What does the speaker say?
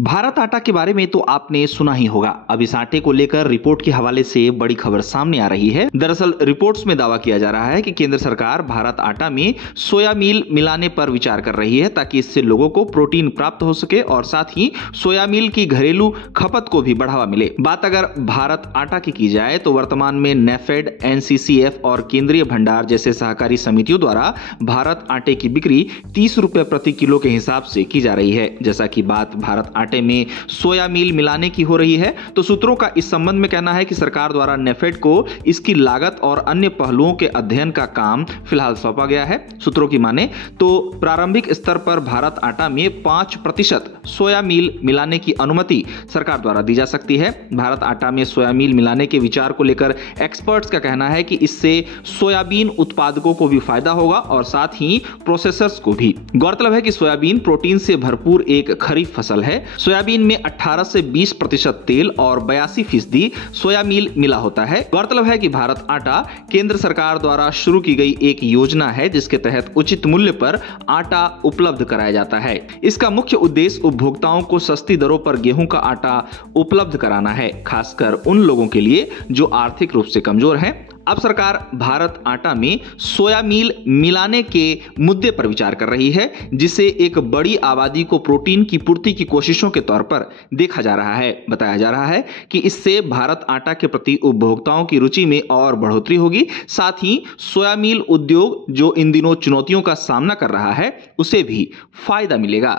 भारत आटा के बारे में तो आपने सुना ही होगा। अब इस आटे को लेकर रिपोर्ट के हवाले से बड़ी खबर सामने आ रही है। दरअसल रिपोर्ट्स में दावा किया जा रहा है कि केंद्र सरकार भारत आटा में सोया मील मिलाने पर विचार कर रही है ताकि इससे लोगों को प्रोटीन प्राप्त हो सके और साथ ही सोया मील की घरेलू खपत को भी बढ़ावा मिले। बात अगर भारत आटा की जाए तो वर्तमान में नेफेड, एनसीसीएफ और केंद्रीय भंडार जैसे सहकारी समितियों द्वारा भारत आटे की बिक्री 30 रुपए प्रति किलो के हिसाब से की जा रही है। जैसा कि बात भारत आटे में सोया मील मिलाने की हो रही है, तो सूत्रों का इस संबंध में कहना है कि सरकार द्वारा नेफेड को इसकी लागत और अन्य पहलुओं के अध्ययन का काम फिलहाल सौंपा गया है। सूत्रों की माने तो प्रारंभिक स्तर पर भारत आटा में 5% सोया मील मिलाने की अनुमति सरकार द्वारा दी जा सकती है। भारत आटा में सोया मील मिलाने के विचार को लेकर एक्सपर्ट्स का कहना है कि इससे सोयाबीन उत्पादकों को भी फायदा होगा और साथ ही प्रोसेसर्स को भी। गौरतलब है कि सोयाबीन प्रोटीन से भरपूर एक खरीफ फसल है। सोयाबीन में 18 से 20% तेल और 82% सोया मील मिला होता है। गौरतलब है कि भारत आटा केंद्र सरकार द्वारा शुरू की गई एक योजना है जिसके तहत उचित मूल्य पर आटा उपलब्ध कराया जाता है। इसका मुख्य उद्देश्य उपभोक्ताओं को सस्ती दरों पर गेहूं का आटा उपलब्ध कराना है, खासकर उन लोगों के लिए जो आर्थिक रूप से कमजोर हैं। अब सरकार भारत आटा में सोया मील मिलाने के मुद्दे पर विचार कर रही है, जिसे एक बड़ी आबादी को प्रोटीन की पूर्ति की कोशिशों के तौर पर देखा जा रहा है। बताया जा रहा है कि इससे भारत आटा के प्रति उपभोक्ताओं की रुचि में और बढ़ोतरी होगी। साथ ही सोया मील उद्योग जो इन दिनों चुनौतियों का सामना कर रहा है, उसे भी फायदा मिलेगा।